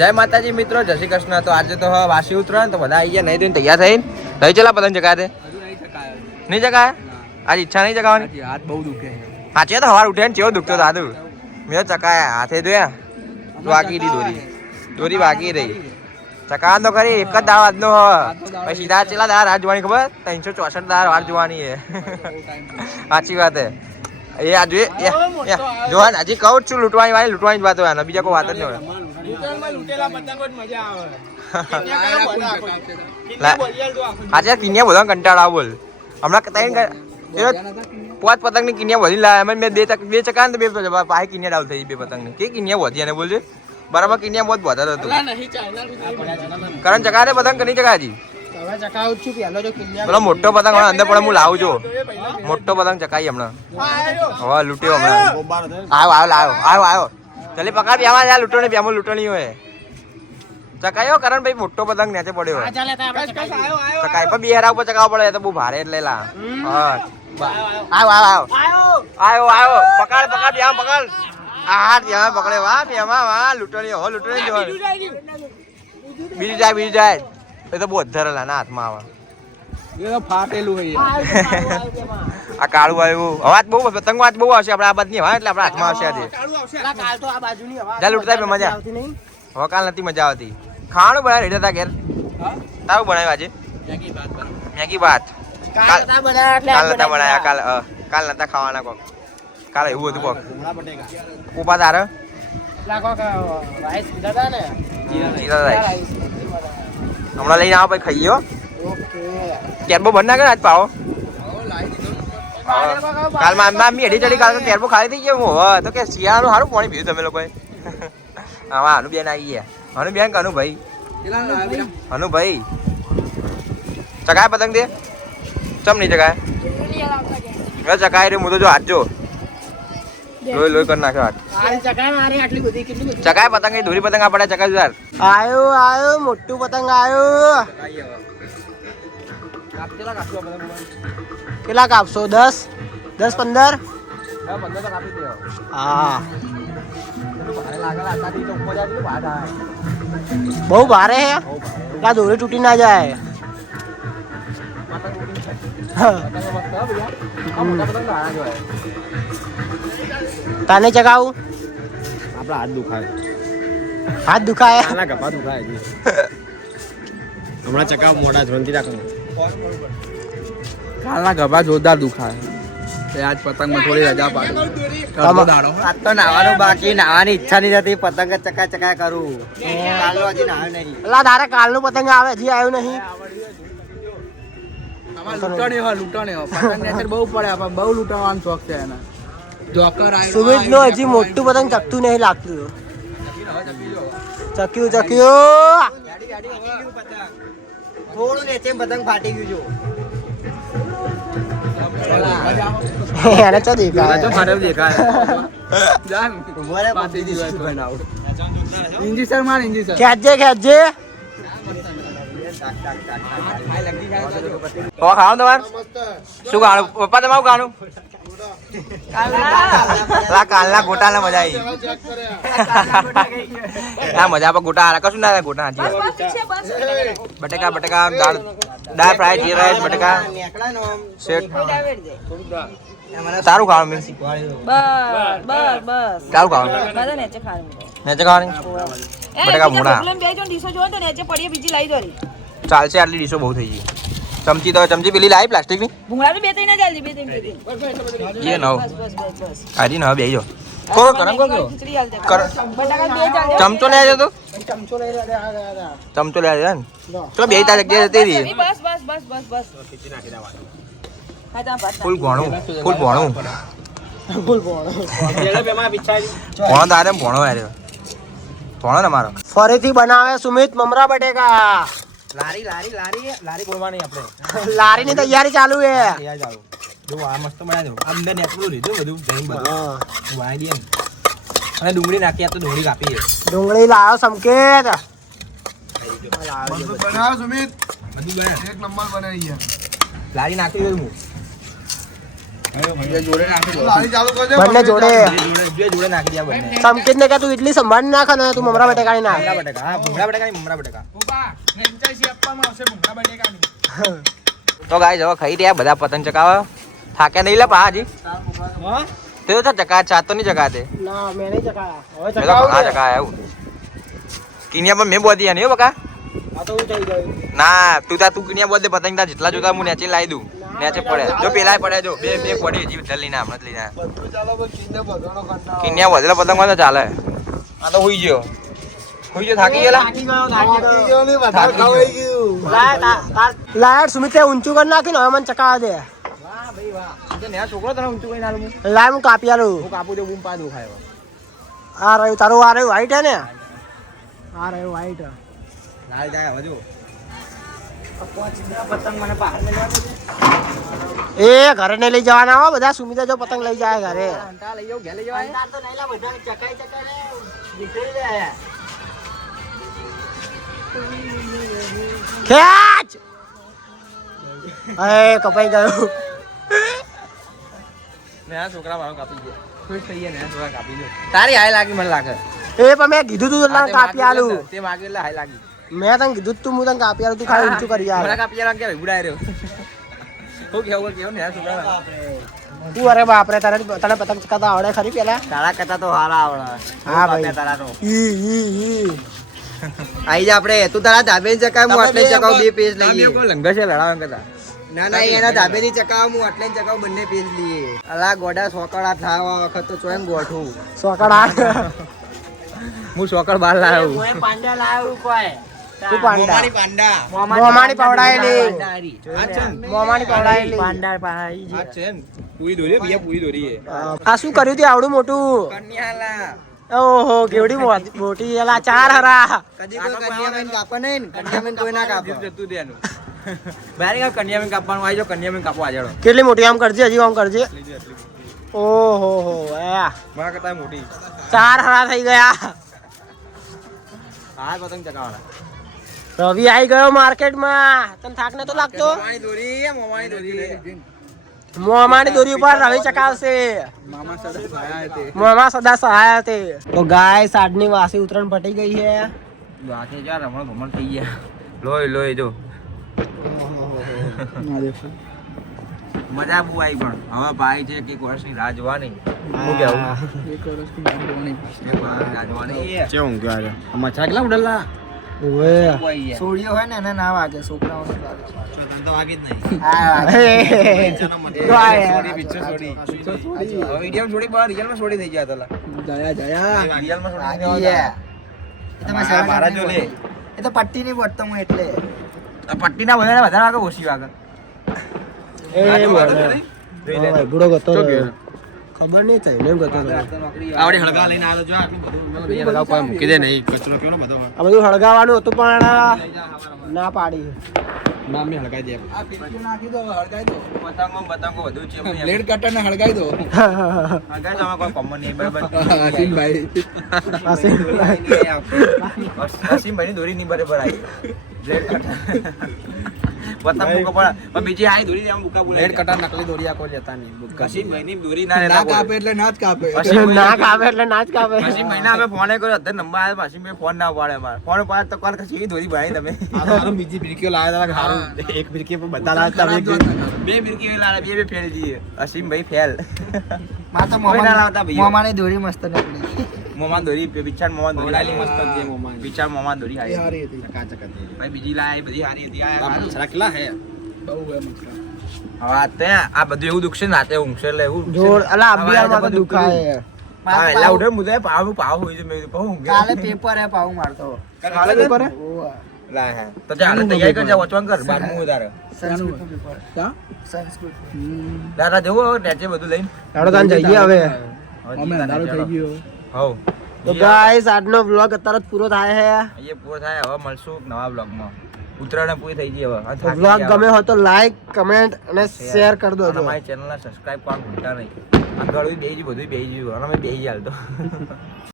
જય માતાજી મિત્રો, જય શ્રી કૃષ્ણ। તો આજે તો વાસી ઉતરાયણ, તો બધા આવી ગયા નહીં તૈયાર થઈને રહી ચલા પતંગ ચગાવે નહીં ચગાવે આજે ઈચ્છા નહીં ચગાવવાની, હાથ બહુ દુખે સાચે તો સવાર ઉઠે ને કેવો દુખતો દાદુ મેં ચકાયા હાથે જોયા વાગી દી દોરી વાગી રહી ચકા તો ખરી એક જ દાવ આજનો પછી સીધા ચેલા દાર રાત જોવાની ખબર 364 દાર વાર જોવાની હે સાચી વાત હે એ આ જોવા હજી કહું છું લૂંટવાની જ વાત હોય બીજા કોઈ વાત જ નહીં હોય આજે કિનિયા બોલવા કંટાળો આવ બોલ હમણાં પાંચ પતંગ ની કિનિયા વધી લાવ્યા મેં બે ચકા ને બે પાસે કિનિયા ડાઉલ થઈ બે પતંગ ની કે કિનિયા વધી અને બોલજે બરાબર કિનિયા બહુ વધારે હતું કરણ ચકા રે પતંગ કની ચકા હજી પેલો મોટો પતંગ અંદર પડે હું લાવું છું મોટો પતંગ ચકાઈ હમણાં હવે લૂટ્યો હમણાં આવ્યો ચલી પકડ બેમાં યાર લૂંટો ને બેમાં લૂંટણી હોય ચકાયો કરણ ભાઈ મોટો પતંગ નીચે પડ્યો ચકાઈ પણ બે હેરા ઉપર ચકાવવો પડે તો બહુ ભારે એટલે લા આવ્યો પકડ બેમાં પકડ આ ત્યાં પકડે વાહ બેમાં વાહ લૂંટણી હો લૂંટણી જોવાનું બીજું જાય એ તો બહુ ધરેલા ના હાથમાં આવે ફાટેલું આ કાળું આવ્યું અવાજ બહુ પતંગો બહુ આવશે આપડે આ બાદ ની એટલે આપડા હાથમાં આવશે આજે લૂંટતા મજા હવે કાલ નથી મજા આવતી ખાવાનું બનાવે રેડી હતા ઘેર તારું બનાવ્યું આજે મેગી ભાત કાલ નતા બનાવ્યા કાલ નતા ખાવાના કોક કાલ એવું હતું કોક ઉપા તારે હમણાં લઈને આવો પછી ખાઈએ કેરબો બંધ ના કરે આજ પાવો કાલ મામી હેડી ચડી કાલ કેરબો ખાલી થઈ ગયો તો કે શિયાળાનું સારું પાણી પીધું તમે લોકોએ હા અનુબેન આવી ગયા અનુબેન કે અનુભાઈ અનુભાઈ ચકાય પતંગ દે ચમ નહીં ચકાય ચકાય રે હું તો જો હાથ જો લોહી કરી નાખ્યો હાથ ચકાય પતંગ ધોરી પતંગ આપડે ચકાય યાર આયો મોટું પતંગ આયો કેટલા કાપશો 10 15 હા બહુ ભારે હે ત્યાં દોરી તૂટી ના જાય તાને ચગાવું આપડા હાથ દુખાય ગપા દુખાય હમણાં ચગાવ મોડા ધોરણથી રાખો કાલના ગભા જોરદાર દુખાય આજ પતંગમાં થોડી રજા પાડું આજ તો નાવાનું બાકી નાવાની ઈચ્છા નહીં થતી પતંગ ચકા કરું કાલનું હજી નાવ નહીં એટલે તારે કાલનું પતંગ આવે હજી આવ્યું નહીં લૂંટણી હોય પતંગ ને બહુ પડે બહુ લૂંટવાનો શોખ છે એના જોકર સુમિત નો હજી મોટું પતંગ ચકતું નહીં લાગતું ચક્યું થોડું નીચે પતંગ ફાટી ગયું જો એને તો દેખાય ખેંચજે ખાવાનું તમારે શું ખાવાનું પપ્પા તમારું ખાવાનું કાલના ગોટા ના મજા આવી મજા ગોટા હારા કશું ના ગોટા બટેકા દાળ ફ્રાય જીરા રાઈસ બટેકા શેક સારું ખાવાનું મીન્સ સારું ખાવાનું નેચે ખાવાની બટેકા મોડા ચાલશે આટલી ડીશો બહુ થઈ ગઈ ચમચી પેલી લાવી પ્લાસ્ટિક ની એ નવ આજી નવ બેહી જો કોરો કરમ ચમચો લે આવજો તો ચમચો લે આવજો ને ચલો બેહી તા જગ્યાએ જતી રહી ફૂલ ભણું તારે ભણો ભણો ને મારો ફરીથી બનાવે સુમિત મમરા બટેકા લારી બોલવાની આપણે લારી ની તૈયારી ચાલુ હે જો આ મસ્ત બનાવી દો અંદર નેચરલ લીધું બધું જઈને બધું વાઈ દે અને ડુંગળી નાખી આ તો ડુંગળી કાપી ડુંગળી લાવો સંકેત બનાવ સુમિત બધું બને એક નંબર બનાવી ગયા લારી નાખી દઉં હું બંને જોડે જોડે નાખી દે બંને. સંકેત ને કે તું ઇડલી સંભાળી નાખ ને તું મમરા બટેકાની નાખ. મમરા બટેકા, હા, મમરા બટેકા નહીં, મમરા બટેકા. તો ગાઈસ હવે ખાઈ રહ્યા બધા પતંગ ચકાવા. થાક્યા નહીં લે પા હજી. તે તો ચકા ચાત તો નહીં ચકાતે. ના મેં નહીં ચકાયા. હવે મેં તો ચકાવું ઘણા છે. ચકાયા એવું. કિનિયા પર મેં બોધી નહીં હો બકા. આ તો હું થઈ ગયું. ના તું કિનિયા બોધ દે પતંગ તાર જેટલા જોતા હું નેચે લાવી દઉં. નેચે પડે જો પેલા પડે જો બે પડી હજી બધા લઈને હમણાં જ લઈને કિનિયા વધેલા પતંગ હોય તો ચાલે. આ તો હુઈ ગયો થાકી ગયેલા. લાયટ સુમિત ઊંચું કરી નાખ્યું ને હવે મને ચકાવા દે. છોકરો તને ઊંચું કઈ નાલું લાય હું કાપી આલું. હું કાપું દે બૂમ પા દઉં ખાય. આ રહ્યું તારું આ રહ્યું વ્હાઈટ હે ને. આ રહ્યું વ્હાઈટ. લાલ જાય હજુ. એ ઘરે નહીં લઈ જવાના હો બધા. સુમિતા જો પતંગ લઈ જાય ઘરે. લઈ જાવ ઘેર લઈ જવાય. ખેંચ. એ કપાઈ ગયું. ને આ છોકરા મારો કાપી દે. ખુશ થઈ ગયા ને આ છોકરા કાપી દે. તારી હાય લાગી મને લાગે. એ પણ મેં કીધું તું એટલે કાપી આલું. તે માગે એટલે હાય લાગી. મેં તને કીધું તું હું તને કાપી આલું તું ખાલી ઊંચું કરી આલ. મને કાપી આલા કે ઉડાય રહ્યો. હું કેવું ને આ છોકરા. તું અરે બાપ રે તને પતંગ ચકાતા આવડે ખરી પેલા. તારા કરતા તો હારા આવડે. હા ભાઈ. તારા તો ઈ આઈ જા આપણે. તું તારા ધાબે ચકાવ હું આટલે ચકાવ બે પેજ લઈએ. લંગર છે લડાવવા કરતા. ના એના ધાબે ની ચકાવ હું આટલે ચકાવ બંને પેજ લઈએ. અલા ગોડા સોકડા થાવા વખત તો ચોયમ ગોઠું. સોકડા. હું સોકડ બાર લાવ્યો. પાંડા લાવ્યું કોઈ. તું મોમાની પાંડા. મોમાની પવડાયેલી. આ છે મોમાની પવડાયેલી. આ છે પૂરી દોરી ભૈયા પૂરી દોરી. આ શું કર્યું તે આવડું મોટું. કન્યાલા ઓહો કેવડી મોટી એલા ચાર હરા. કદી કોઈ કન્યાબેન કાપે નહીં. કન્યાબેન કોઈ ના કાપે. જતું દેનું. બારી કન્યાબેન કાપવાનું આવી જો કન્યાબેન કાપવા આ જાડો. કેટલી મોટી આમ કરજે હજી આમ કરજે. ઓહો હો મારા કરતા મોટી. ચાર હરા થઈ ગયા. આ પતંગ ચકાવવાના. રવિ આવી ગયો માર્કેટમાં. તને થાક નતો લાગતો. મોમાની દોરી મોમાની દોરી. મોમાની દોરી ઉપર રવિ ચકાવશે. મામા સદા સહાય તે. તો ગાય સાડની વાસી ઉતરણ ફટી ગઈ છે. વાકે યાર હમણાં ભમણ થઈ ગયા. લોય જો. મજા બહુ આવી પણ હવે ભાઈ છે કે એક વર્ષની રાહ જોવાની. શું કેવું? એક વર્ષની રાહ જોવાની. કેવું ગયા? મચ્છા કેટલા ઉડેલા? ઓએ સોડિયો હોય ને એને ના વાગે છોકરાઓને વાગે. તો વાગે જ નહીં. વિડીયો છોડી બહાર રિયલમાં છોડી થઈ ગયા હતા. જયા રિયલમાં છોડી મારા જો લે. એ તો પટ્ટી નહીં પડતો હું એટલે. પટ્ટીના વધારે વાગે ઓછી વાગે. બુડો ગતો ખબર નહીં થઈ ને ગતો આવડે હળગા લઈને આવ્યો જો આટલું બધું હળગાવ કોઈ મૂકી દે નહીં કચરો કેવો બધો આ બધું હળગાવાનું હતું પણ ના પાડી. ના મે હળગાઈ દે. આ પીછું નાખી દો હળગાઈ દો. પતંગો બધું છે. બ્લેડ કટર ને હળગાઈ દો. હળગાઈ દો કોઈ કોમન નહીં બરાબર. આસિમભાઈ આસિમભાઈ ની દોરી નહીં બરાબર આવી. બ્લેડ કટર પતંગ મુકો પણ બીજી આઈ દોરી આમ મુકા બોલે. બ્લેડ કટર નકલી દોરી આ કોઈ લેતા નહીં. આસિમભાઈ ની દોરી ના કાપે એટલે ના જ કાપે. ના કાપે એટલે ના જ કાપે. આસિમભાઈ ના અમે ફોન કર્યો અત્યારે નંબર આવ્યો. આસિમભાઈ ફોન ના પાડે મારે. ફોન પાડે તો કોણ કશી દોરી બનાવી તમે. આ બીજી ફિરકીઓ લાવ્યા હતા હારું. એક ફિરકી પર બધા લાવ્યા હતા. બે ફિરકીઓ લાવ્યા બે ફેલ જઈએ. આસિમભાઈ ફેલ. માં તો મોમા લાવતા ભાઈ. મોમાની દોરી મસ્ત નીકળી. મોમા દોરી બિચાર મોમા દોરી લાલી મસ્ત છે. મોમા બિચાર મોમા દોરી હારી હતી. ચકાચક હતી. ભાઈ બીજી લાય બધી હારી હતી. આ કેટલા હે બહુ હે મસ્ત. હા ત્યાં આ બધું એવું દુખશે ને રાતે ઊંઘશે એટલે એવું જોર અલા અભિયાન માં તો દુખાય. હા એલા ઉડે મુદે પાવ હોય છે મે પાવ કાલે પેપર હે પાવ મારતો. કાલે પેપર હે લા હે તો ચાલે તૈયારી કરજા વચવાન કર 12મું ઉતારે સંસ્કૃત પેપર કા સંસ્કૃત દાદા જવો નેચે બધું લઈને દાડો તાન જઈએ હવે. અમે દાડો થઈ ગયો. હો તો ગાઈસ આજનો વ્લોગ અત્યારે જ પૂરો થાય છે. એ પૂરો થાય હવે મળશું નવા વ્લોગમાં. ઉત્તરાયણ પૂરી થઈ ગઈ હવે. વ્લોગ ગમે હોય તો લાઈક કમેન્ટ અને શેર કરી દો. અમારી ચેનલને સબસ્ક્રાઇબ કરવાનું ભૂલતા નહીં. આ ગળું બેહી બધું બેહી ગયું અને અમે બેહી હાલ તો